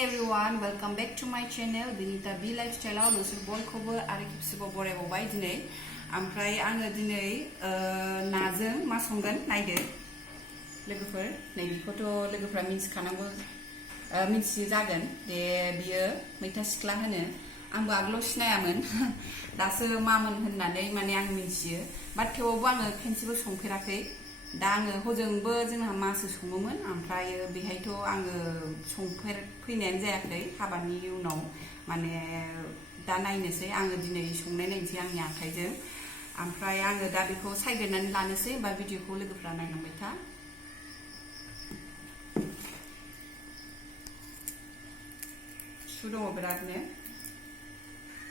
everyone, welcome back to my channel Benita B Lifestyle आव नोंसोर बयखौबो आरो खेबसेबाव बरायबावबाय दिनै ओमफ्राय आङो दिनै नाजों मा संगोन नायदो लोगोफोर नैबेखौथ' लोगोफोरा मिन्थिखानांगौ मिन्थियो जागोन दे बियो मैथा सिख्ला होनो आंबो आगोलाव सिनायामोन दासो मामोन होननानै माने आं मिन्थियो बाट थेवबो आङो खेनसेबो संफेराखै दा आङो हजोंबो जोंहा मासो सङोमोन ओमफ्राय बेहायथ' आङो फैनायानो जायाखै हाबानि उनाव माने दा नायनोसै आङो दिनै संनाय नायनोसै आंनि आखाइजों ओमफ्राय आङो दा बेखौ सायग्रोनानै लानोसै बा भिडिअखौ लोगोफ्रा नायलांबाय था सु दङ बिरादनो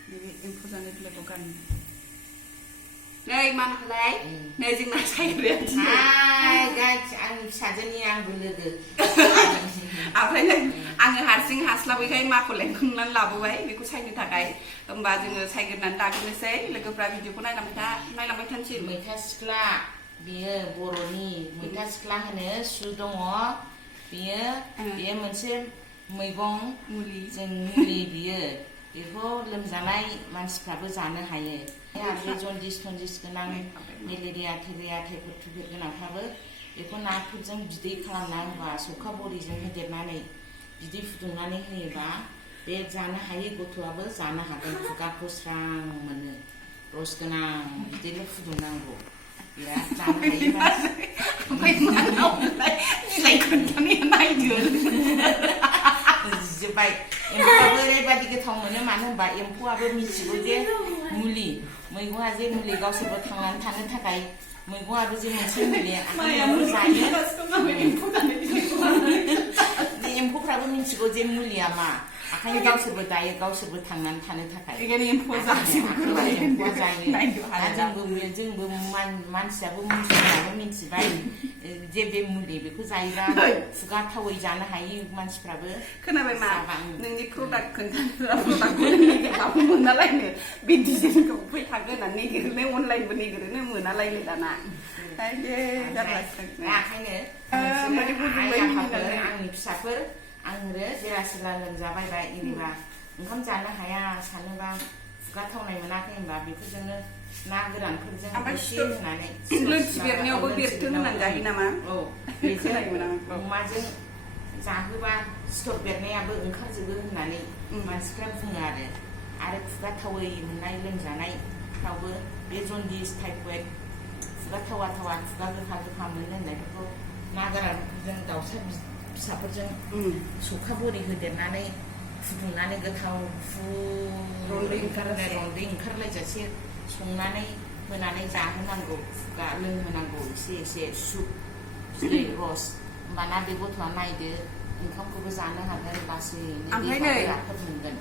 नैबे एम्फौ जानाय बिलाइखौ गारनो नै मानखौलाय नै जोंना सायग्राया हाय गाइस आंनि फिसाजोनि आंबो लोगो ओमफ्राय नै आङो हारसिं हास्लाबैखाय माखौ लेंहरनानै लाबोबाय बेखौ सायनो थाखाय होमबा जोङो सायग्रोनानै लाग्रोनोसै लोगोफ्रा भिडिअखौ नायलांबाय थानोसै मैथा सिख्ला बियो बर'नि मैथा सिख्ला होनो सु दङ बियो मोनसे मैगं मुलि बियो बेखौ लोमजानाय मानसिफ्राबो जानो हायो आरो जन्दिस गोनां मेलेरिया टाइफड गोनांफ्राबो बेखौ नाफोरजों बिदै खालामना होबा सौखा बरिजों होदेरनानै बिदै फुदुंनानै होयोबा बे जानो हायै गथ'आबो जानो हागोन खुगाखौ स्रां मोनो रस गोनां बिदैल' फुदुंनांगौ बिराद जानो हायो ओमफ्राय मानावलाय बिलाइ खोन्थानाया नायदो जोब्बाय एम्फौआबो ओरैबायदि गोथाव मोनो मानो होनबा एम्फौआबो मिथिगौ जे मुलि मैगंआ जे मुलि गावसोरबो थांनानै थानो थाखाय मैगंआबो जे मोनसे मुलि एम्फौफ्राबो मिथिगौ जे मुलिया मा ओंखायनो गावसोरबो दायो गावसोरबो थांनानै थानो थाखाय एम्फौआ जायो जोंबो मानसियाबो मुलियाबो मिथिबाय जे बे मुलि बेखौ जायोबा खुगा थावै जानो हायो मानसिफ्राबो खोनाबाय मा नोंनि प्रडाक्ट खोन्थानो मोनालायनो बे डिजाइनखौ फैथागोन होननानै नागिरो अनलाइनबो नागिरो मोनालायनो दाना आंनि फिसाफोर आङो बेलासिला लोमजाबायबा एरिबा ओंखाम जानो हाया सानोबा खुगा थावनाय मोनाखै होनबा बेफोरजोंनो ना गोरानफोरजों एसे होनानै लोंथि बेरनायावबो बेरथों होननानै जायो नामा औ बेजों अमाजों जाहोबा सिथर बेरनायाबो ओंखारजोबो होननानै मानसिफ्रा बुङो आरो खुगा थावै मोननाय लोमजानायफ्रावबो बे जन्दिस टाइफड खुगा थावा खुगा गोखा मोनो होननायफोरखौ ना गोरानफोरजों दाउसा फिसाफोरजों सौखा बरि होदेरनानै फुदुंनानै गोथाव रन्दै ओंखारलायजासे संनानै होनानै जाहोनांगौ खुगा लोंहोनांगौ एसे सुप बिदै रस होमबाना बे गथ'आ नायदो ओंखामखौबो जानो हागोन लासैनो देहाफोर मोनगोन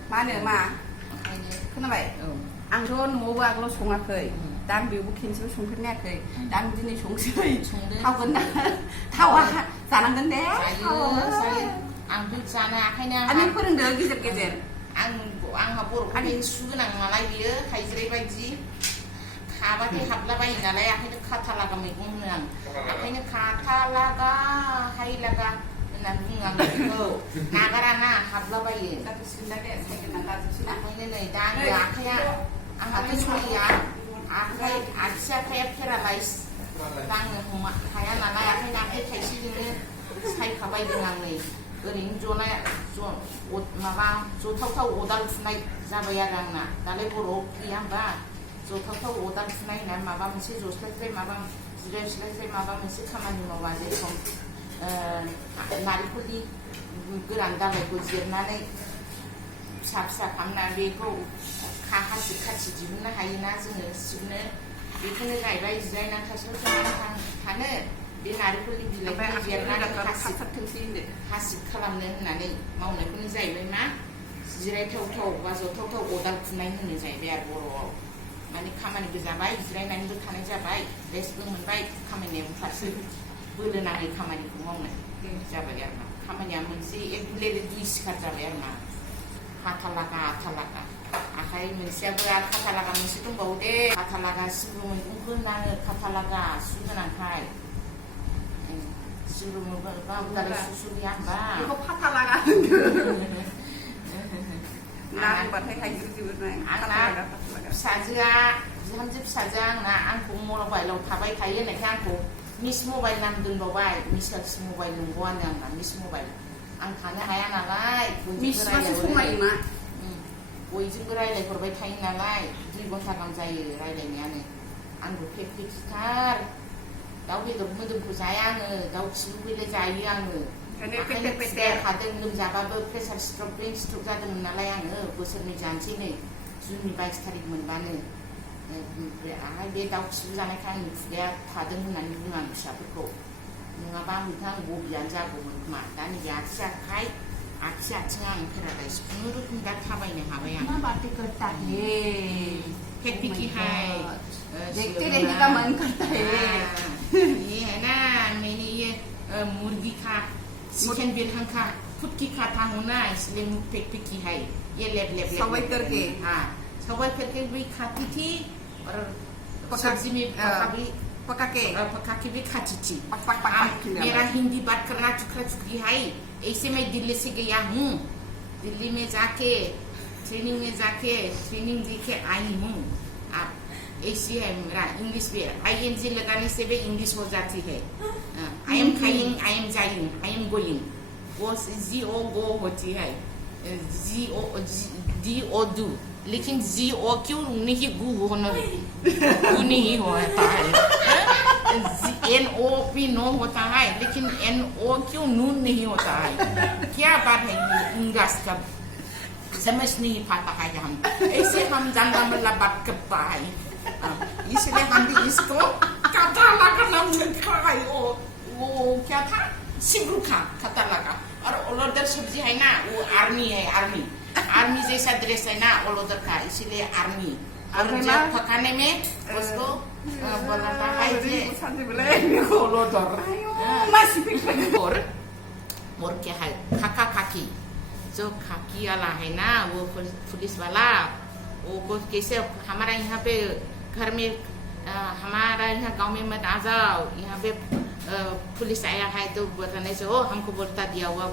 ओंखायनो खोनाबाय आंथ' न'आवबो आगोलाव सङाखै दा आं बेयावबो खेनसेबो संफेरनायाखै दा आं दिनै संसै थावगोन ना थावा जानांगोन दे आंथ' जानो आखायनो नों फोरोंदो गेजेर आंहा बर'फोरनि सु गोनां नालाय बियो थाइज्राय बायदि खाबाथाय हाबलाबायो नालाय ओंखायनो खाथा लागा मैगं होनो आं ओंखायनो खाथा लागा हाय लागा होननानै बुङो आं बेखौ नागाराना हाबलाबायो ओंखायनो नै दा आंनि आखाइया आंहाथ' सलिया आगसि आखाइया पेरालाइज दा आङो हाया नालाय ओंखायनो आखाइ थाइसेजोंनो सायखाबायदों आं नै ओरैनो माबा जथावथाव अदाल फुनाय जाबाय आरो आंना दालाय बर'आव गैया होमबा जथावथाव अदाल फुनाय होननानै माबा मोनसे जस्लायस्लाय माबा जिरायस्लायस्लाय माबा मोनसे खामानि मावा जेरखम नारेंखलनि गोरान दालायखौ जिरनानै फिसा खालामनानै बेखौ हासिब खाथि दिहुननो हायोना जोङो सिबनो बेखौनो गायबाय जिरायनानै थानो बे नारेंखलनि बिलाइखौ जिरनानै हासिब खालामनो होननानै मावनायखौनो जाहैबाय मा जिरायथावथाव बा जथावथाव अदाल फुनाय होनो जाहैबाय आरो बर'आव माने खामानिबो जाबाय जिरायनानैबो थानाय जाबाय रेस्टबो मोनबाय खामानियाबो फारसे बोलो नाङै खामानिखौ मावनाय जाबाय आरो ना खामानिया मोनसे एकदम दुइ सिखार जाबाय आरो ना हाथा लागा आखाइ मोनसेयाबो आरो खाथा लागा मोनसे दंबावो दे खाथा लागा सिब्रु मैगंखौ होनाङो खाथा लागा सु गोनांखाय सिब्रु मैगं सुसु गैया होनबा बेखौ फाथा लागा होनदों नांबाथाय हायजोबो आंना बिहामजो फिसाजोआ आंना आंखौ मबाइलाव थाबाय थायो होननायखाय आंखौ मिस मबाइल नाम दोनबावबाय मिसेल्स मबाइल नंगौआनो आंना मिस मबाइल आं थानो हाया नालाय बयजोंबो रायलायहरबाय थायो नालाय 2 घन्टा गाहाम जायो रायलायनायानो आंबो फेकफेकिथार दाउ बेदर मोदोमखौ जाया आङो दाउ खिबुखौलाय जायो आङो खादों लोमजाबाबो प्रेसार स्ट्रक जादोंमोन नालाय आङो बोसोरनै जानोसै नै जुननि 22 तारिख मोनबानो ओमफ्राय बे दाउ खिबु जानायखाय आंनि खुगाया थादों होननानै बुङो आं फिसाफोरखौ नङाबा हयथ' आं बबियानो जागौमोन खोमा दा नैबे आथिङा आं पेरालाइज खुनुरुखुम दा थाबायनो हाबाय आं फेकफेकी है देखते रहेगा मन करता है ये है ना मैंने ये मुर्गी का चिकन बिरहन का फुटकी खाता हूँ ना इसलिए मुझ फेकफेकी है ये लेब सवाई करके हाँ सवाई करके भी खाती थी और सब्जी में पका के भी खाती थी मेरा हिंदी बात करना चुकरा चुकरी है ऐसे मैं दिल्ली से गया हूँ दिल्ली में जाके ट्रेनिंग देके आई हूँ आप ऐसी है मेरा इंग्लिश भी ING लगाने से भी इंग्लिश हो जाती है आई एम खाइंग आई एम जाइंग आई एम गोइंग वो GO गो होती है DO डू लेकिन GO क्यों नहीं गु नहीं होता है NOP नो होता है लेकिन NO क्यों नून नहीं होता है क्या बात है इंग्लिश का समझ नहीं पाता है हम ऐसे हम जानला मल्ला बात करता है इसलिए हम भी इसको कताला का नाम रखा है वो क्या था सिब्रू खा कताला का और ओलोदर सब्जी है ना वो आर्मी जैसा ड्रेस है ना ओलोदर का इसीलिए आर्मी और जब पकाने में उसको बोलता है ओलोदर और क्या है खाका खाकी जो खाकी वाला है ना वो पुलिस वाला वो कैसे हमारा यहाँ पे घर में हमारा यहाँ गांव में मत आ जाओ यहाँ पे पुलिस आया है तो बताने से हो हमको बता दिया हुआ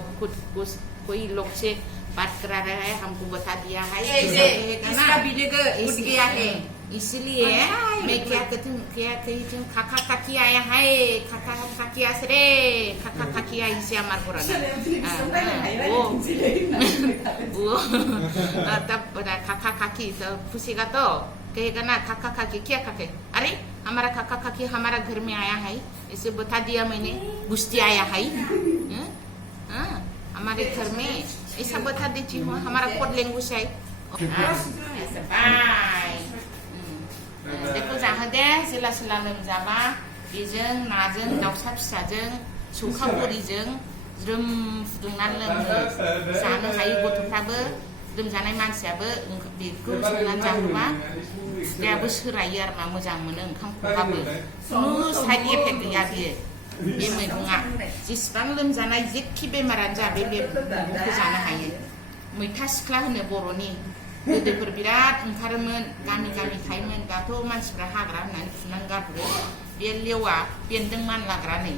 कोई लोग से बात करा रहा है हमको बता दिया है इसका वीडियो उठ गया है इसलिए मैं क्या कहती हूँ खाका खाकी आया है खाका खाकी आसरे खाका खाकी आई से हमारे पुराना वो तब खाका खाकी तो पूछेगा तो कहेगा ना खाका खाकी क्या खाके अरे हमारा खाका खाकी हमारा घर में आया है इसे बता दिया मैंने गुस्ती आया है हमारे घर में ऐसा बता देती हूँ हमारा कोड लैंग्वेज है बाय देखो जाहोदे जेला लोमजाबा बेजों नाजों दाउसा फिसाजों सौखा बरिजों ज्रोम फुदुंनानै लोङो जानो हायो गथ'फ्राबो लोमजानाय मानसियाबो बेखौ संनानै जाहोबा खुगायाबो सोरायो आरो मा मोजां मोनो ओंखाम खहाबो खुनु साइड इफेक्ट गैया बियो बे मैगङा जेसेबां लोमजानाय जेखि बेमारानो जा बे मैगंखौ जानो हायो मैथा सिख्ला होनो बर'नि गोदोफोर बिराद ओंखारोमोन गामि थायोमोन दाथ' मानसिफ्रा हाग्रा होननानै फुनानै गारहरो बे लेवा बेन्दों मानलाग्रा नै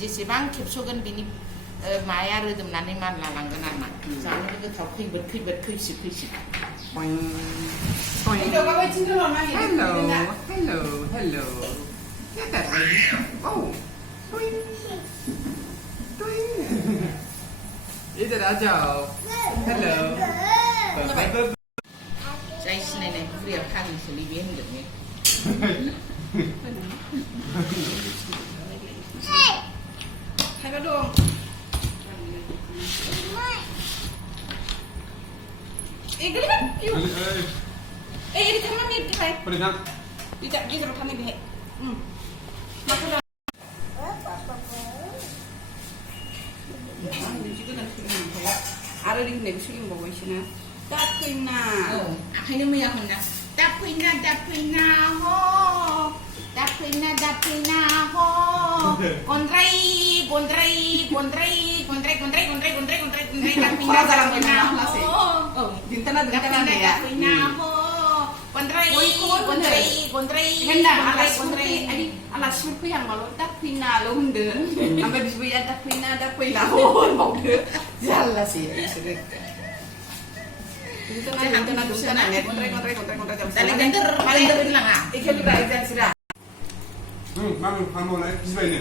जेसेबां खेबस'गोन बिनि माया रोदोमनानै मानला लांगोन आरो मा जानो गोथाव खैबोद खैसिब Hello. Get that ready. Oh, twing. Iधर आ जाओ. Hello. जाय सिनायनाय बुरैया फाग्लिसोलै बे होनदों थाइबा दं. Giliran. Ini sama mir kai. Peringat. Tidak gitu kan ini. Ada di sini sih mau sini. Dapina. Oh, akhirnya mau yang mana? Dapina ho. Dapina ho. Kontrai. Dapina ho. Oh, dintana ya. Dapina ho. Kontrai. Henda ala surpi yang malu dapina lo hunde. Sampai bisbuya dapina ho mau de. Jalla sih. Itu na net kontrak. Dali genter lang ah. Ikan juga exam sudah. Mami, kamu naik gila ini.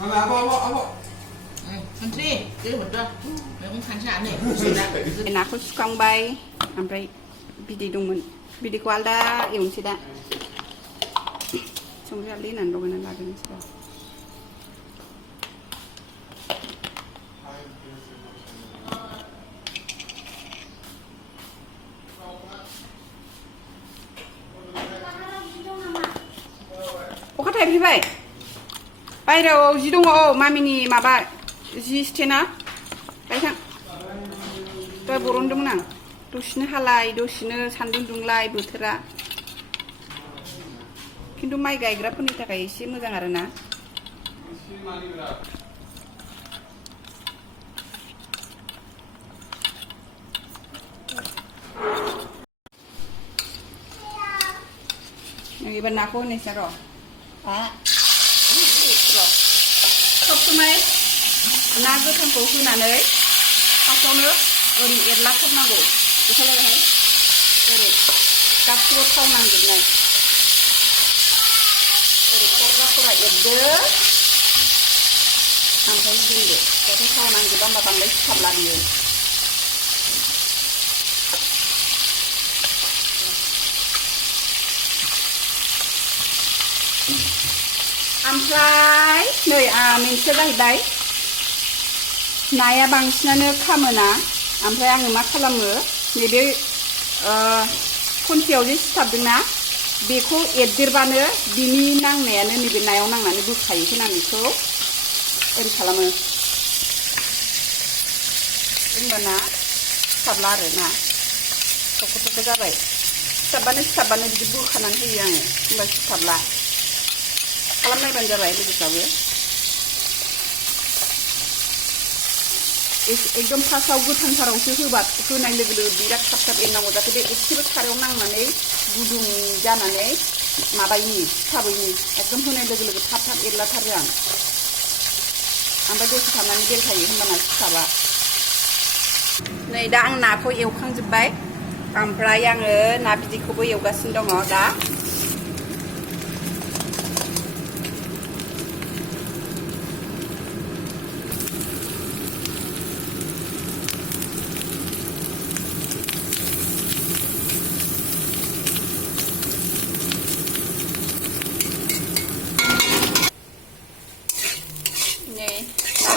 Mami, apa? Menteri, itu betul. Memang kanca nih. Sudah. Aku suka bay, sampai bidi dongmen. Bidi kualda, yang sudah. Sungguh linan dongmen lagi sudah. अखा थाइफैबाय बायहेरायाव जि दङ मामिनि माबा जि स्टेना गायथां दहाय बरनदोंमोन आं दसेनो हालाय दसेनो सान्दुं दुंलाय बोथोरा खिन्थु माइ गायग्राफोरनि थाखाय एसे मोजां आरोना एबार नाखौ होनोसै र' सब समाय ना गोथांखौ होनानै फार्स्टआवनो ओरै एरलाथारनांगौ बेखौलाय ओरै गासिबो थाव नांजोबनाय ओरै खरा खरा एरदो ओमफ्राय दोनदो जाहाथे थाव नांजोबा होमबा बांद्राय सिथाबला बियो ओमफ्राय नै मोनसेया जाहैबाय नाया बांसिनानो खामोना ओमफ्राय आङो मा खालामो नैबे खनसेयाव जे सिथाबदोंना बेखौ एरदेरबानो बिनि नांनायानो नैबे नायाव नांनानै बोखायो होननानै बेखौ ओरै खालामो होनबाना सिथाबला आरो ना थख' थख' जाबाय सिथाबबानो बिदि बोखानानै होयो आङो होनबा सिथाबला खालामनायबानो जाबाय लोगोफ्राबो एकदम फार्स्टआव गोथांथारावसो होनाय लोगो लोगो बिराद थाब थाब एरनांगौ जाहाथे बे एसेबो सारायाव नांनानै गुदुं जानानै माबायनि सिथाबैनि एकदम होनाय लोगो लोगो थाब थाब एरलाथारो आं ओमफ्राय दसे थानानै बेलथायो होनबाना सिथाबा नै दा आं नाखौ एवखांजोब्बाय ओमफ्राय आङो ना बिदैखौबो एवगासिनो दङ दा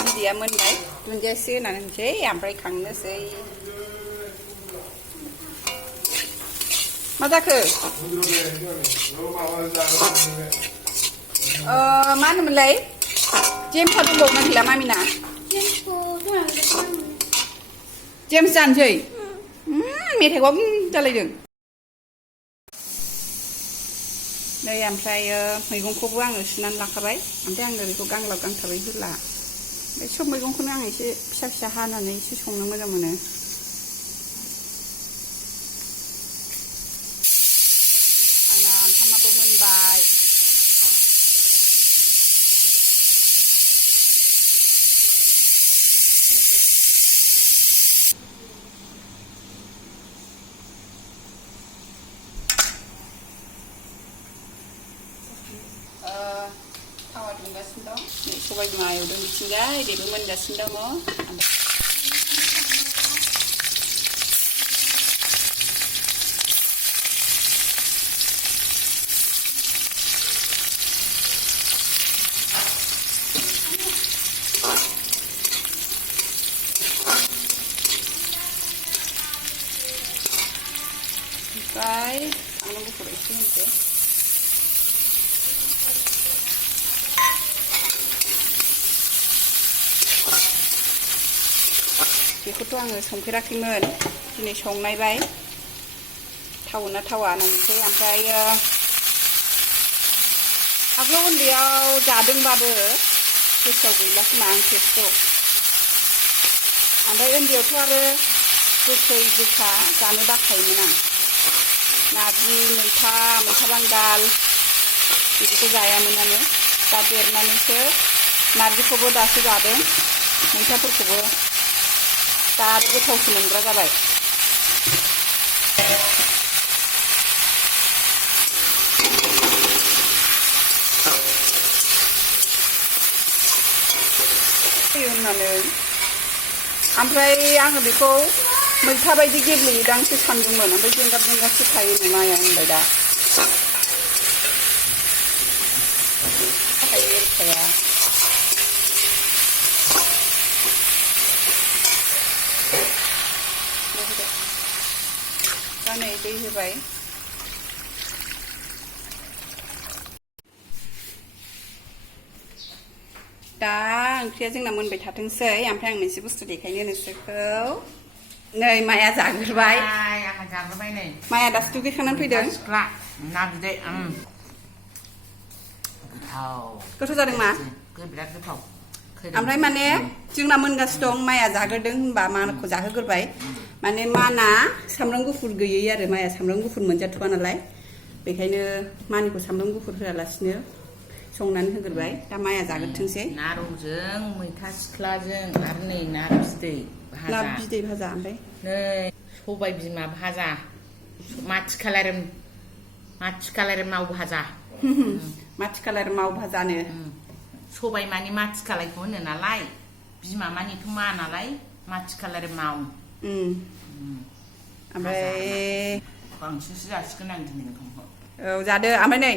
बिदैया मोनबाय दुन्दियासो होनानै होनोसै ओमफ्राय खांनोसै मा जाखो मा होनोमोनलाय जेमसा दंबावोमोन गैला मामिना जेम्स जानोसै मेथाइखौ जालायदों नै ओमफ्राय मैगंखौबो आङो सुनानै लाखाबाय ओमफ्राय आङो बेखौ गांलाब गांथाबै होला ओमफ्राय सब मैगंखौनो आं एसे फिसा फिसा हानानै एसे संनो मोजां मोनो आंना ओंखामाबो मोनबाय थावा दुंगासिनो दं सबाय बिमा एवदों बिथिंजाय बेबो मोनगासिनो दङ ओमफ्राय सामब्राम गुफुर एसे होनोसै बेखौथ' आङो संफेराखैमोन दिनै संनायबाय थावना थावा नायनोसै ओमफ्राय आगोलाव उन्दैयाव जादोंबाबो गोसोआव गैला खोमा आं टेस्टखौ ओमफ्राय उन्दैयावथ' आरो गोखै गोखा जानो बाखायोमोन आं नारजि मैथा बांगाल बिदिखौ जायामोनानो दा देरनानैसो नारजिखौबो दासो जादों मैथाफोरखौबो दा आरो गोथावसो मोनग्रा जाबाय होननानै ओमफ्राय आङो बेखौ मैथा बायदि गेब्लेयोदांसो सानदोंमोन ओमफ्राय जेंगाब जेंगाबसो थायो माया होनबाय दा थाखाय एरखाया दा नै दै होबाय दा ओंख्रिया जोंना मोनबाय थाथोंसै ओमफ्राय आं मोनसे बुस्थु देखायनो नोंसोरखौ नै माया जाग्रोबाय आंहा जाग्रोबाय नै माया दासो दुगैखांनानै फैदों सिख्ला ना बिदै गोथाव जादों मा बिराद गोथाव ओमफ्राय माने जोंना मोनगासिनो दं माया जाग्रोदों होनबा माखौ जाहोग्रोबाय माने माना सामब्राम गुफुर गैयै आरो माया सामब्राम गुफुर मोनजाथ'वा नालाय बेखायनो मानिखौ सामब्राम गुफुर होआलासिनो संनानै होग्रोबाय दा माया जाग्रोथोंसै ना रौजों मैथा सिख्लाजों आरो नै ना बिदै भाजा ना बिदै भाजा ओमफ्राय नै सबाय बिमा भाजा माथि कालार माव भाजा माथि कालार माव भाजानो सबाय मानि माथि कालारखौ होनो नालाय बिमा मानिथ' मा नालाय माथि कालार माव ओमफ्राय बांसिनसो जासिगोन आं दिनै ओंखामखौ औ जादो ओमफ्राय नै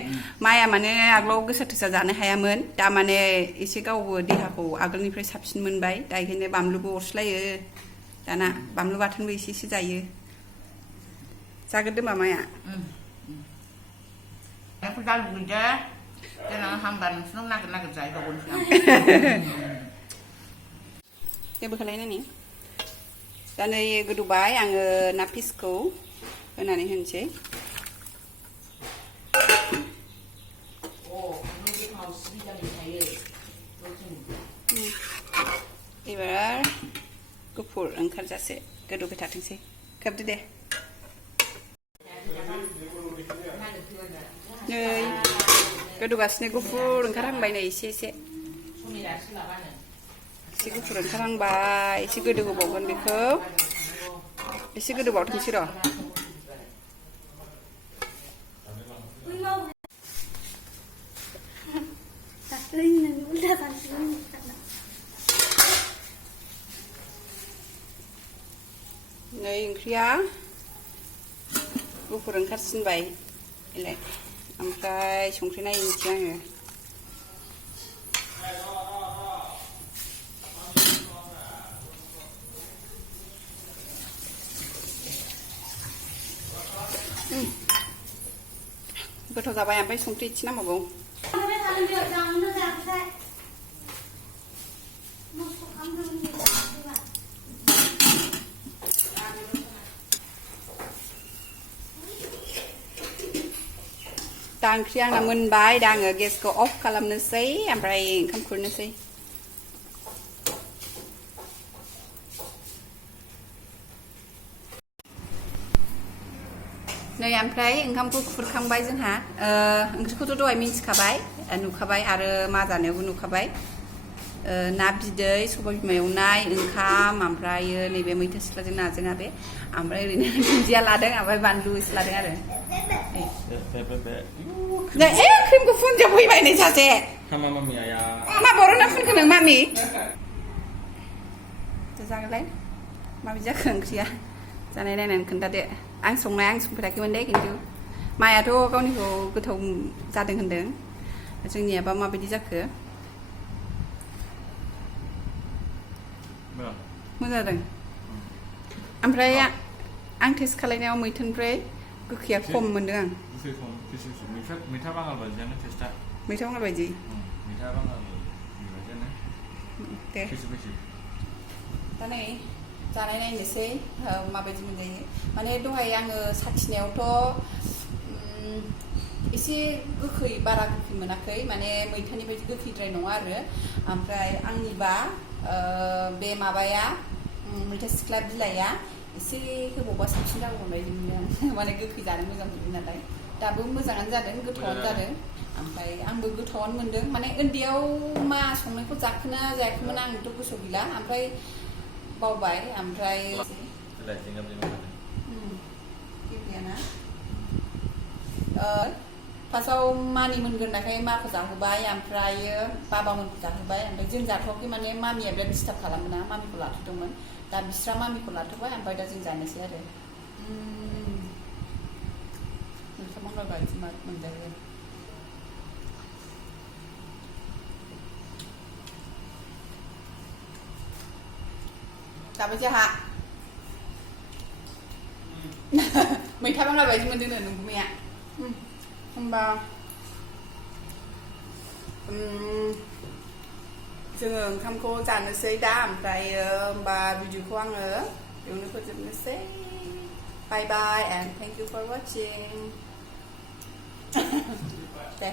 माया माने आगोलाव गोसा थोसा जानो हायामोन दा माने एसे गावबो देहाखौ आगोलनिफ्राय साबसिन मोनबाय दा बेखायनो बानलुबो अरस्लायो दाना बानलु बाथोनबो एसे एसे जायो जाग्रोदो मा माया बेखौ दा लुगैदो देनां हामबा नोंसोरनाव नागिर जाहैबावगोनसो आं जेबो खालायनानै दा नै गोदौबाय आङो ना पिसखौ होनानै होनोसै एबार गुफुर ओंखारजासे गोदौबाय थाथोंसै खोबदो दे नै गोदौगासिनो गुफुर ओंखारहांबाय नै एसे गुफुर ओंखारहांबाय एसे गोदौ होबावगोन बेखौ एसे गोदौबावथोंसै र' नै ओंख्रिया गुफुर ओंखारसिनबाय एलाय ओमफ्राय संख्रि नायनोसै आङो गोथाव जाबाय ओमफ्राय संख्रि एसे नांबावगौ दा ओंख्रिया आंना मोनबाय दा आङो गेसखौ अफ खालामनोसै ओमफ्राय ओंखाम खुरनोसै नै ओमफ्राय ओंखामखौ खुरखांबाय जोंहा ओंख्रिखौथ' दहाय मिन्थिखाबाय नुखाबाय आरो मा जानायावबो नुखाबाय ना बिदै सबाय बिमा एवनाय ओंखाम ओमफ्रायो नैबे मैथा सिख्लाजों नाजों बे ओमफ्राय ओरैनो दुन्दिया लादों ओमफ्राय बानलु एसे लादों आरो क्रिमखौ फुनजोबहैबाय नै सासे मा बर'ना फुनखो नों मामि जागोनलाय माबायदि जाखो ओंख्रिया जानाय नायनानै खोन्थादो आं संफेराखैमोन दे खिन्थु मायाथ' गावनिखौ गोथाव जादों होनदों जोंनियाबा माबायदि जाखो मोजां जादों ओमफ्राय आं टेस्ट खालायनायाव मैथानिफ्राय गोखैया खम मोनदों आं मैथा बांगाल बायदियानो टेस्टा मैथा बांगाल बायदि मैथा बांगाल बायदियानो दे दा नै जानाय नायनोसै माबायदि मोनजायो माने दहाय आङो साखिनायावथ' एसे गोखै बारा गोखै मोनाखै माने मैथानि बायदि गोखैद्राय नङा आरो ओमफ्राय आंनिबा बे माबाया मैथा सिख्ला बिलाइया एसे होबावबा साबसिन जागौमोन बायदि मोनो आं माने गोखै जानो मोजां मोनो नालाय दाबो मोजाङानो जादों गोथावानो जादों ओमफ्राय आंबो गोथावानो मोनदों माने उन्दैयाव मा संनायखौ जाखोना जायाखैमोन आंथ' गोसोआव गैला ओमफ्राय बावबाय ओमफ्राय गेब्लेयाना फार्स्टआव मानि मोनग्रोनायखाय माखौ जाहोबाय ओमफ्रायो बाबामोनखौ जाहोबाय ओमफ्राय जों जाथ'वाखै माने मामिया बिराद डिस्टार्ब खालामोना मामिखौ लाथ'दोंमोन दा बिस्रा मामिखौ लाथ'बाय ओमफ्राय दा जों जानोसै आरो मैथा बांगाल बायदि मोनजायो जाबाय जोंहा मैथा बांगाल बायदि मोनदोंनो नोंगुमैया होमबा जोङो ओंखामखौ जानोसै दा ओमफ्रायो होमबा भिडिअखौ आङो बेयावनो फोजोबनोसै bye bye and thank you for watching Day